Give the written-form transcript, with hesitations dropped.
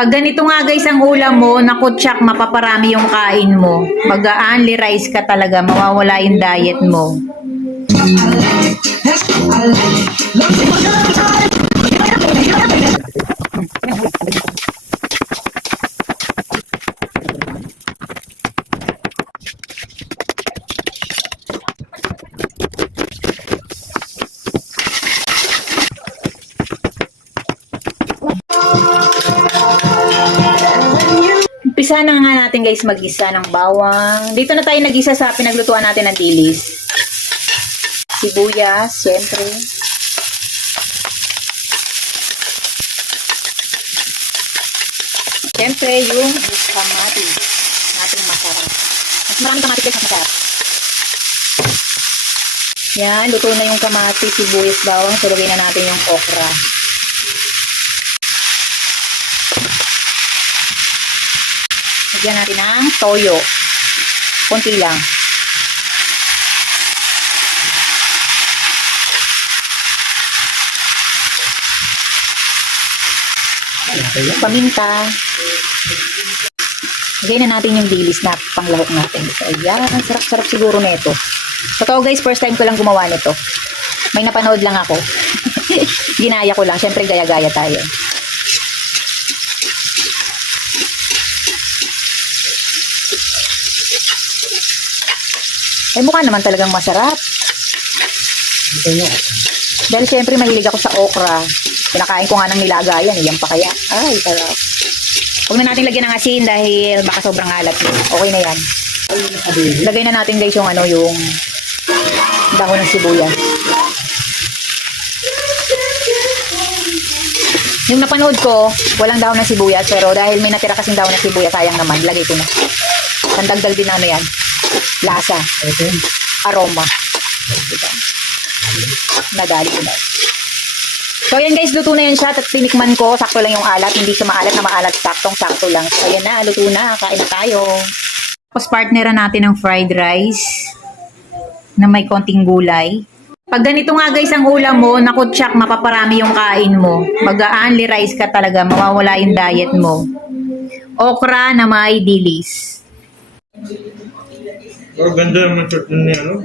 Pag ganito nga guys ang ulam mo, naku tsak, mapaparami yung kain mo. Mag-only rice ka talaga, mawawala yung diet mo. Umpisa na nga natin guys mag-isa ng bawang. Dito na tayo nag-isa sa pinaglutuan natin ng dilis. Sibuyas, syempre. Syempre yung kamatis nating masarap. Mas maraming kamatis guys, mas masarap. Yan, luto na yung kamatis, sibuyas, bawang. So, lagay na natin yung okra. Lagyan natin ng toyo. Kunti lang. Paminta. Lagyan na natin yung dilis na panglahok natin. So, ayan. Sarap-sarap siguro nito. Totoo guys, first time ko lang gumawa nito. May napanood lang ako. Ginaya ko lang. Siyempre, gaya-gaya tayo. Ay, mukha naman talagang masarap. Dahil siyempre mahilig ako sa okra. Pinakain ko nga ng nilaga yan. Yan pa kaya. Ay, sarap. Huwag na natin lagyan ng asin dahil baka sobrang alat. Okay na yan. Lagay na natin guys yung yung dahon ng sibuyas. Yung napanood ko, walang dahon ng sibuyas. Pero dahil may natira kasing dahon ng sibuyas, sayang naman. Lagay ko na. Sandagdag din na yan. Lasa. Aroma. Diba? Nadali ko na. So, ayan guys, luto na yan siya. At tinikman ko, sakto lang yung alat. Hindi siya maalat na maalat. Saktong-sakto lang. So, ayan na, luto na. Kain na tayo. Tapos, partneran natin ng fried rice na may konting gulay. Pag ganito nga guys ang ulam mo, naku tsak, mapaparami yung kain mo. Mag-only rice ka talaga. Mawawala yung diet mo. Okra na may dilis. Oh, ganda naman short niya, no?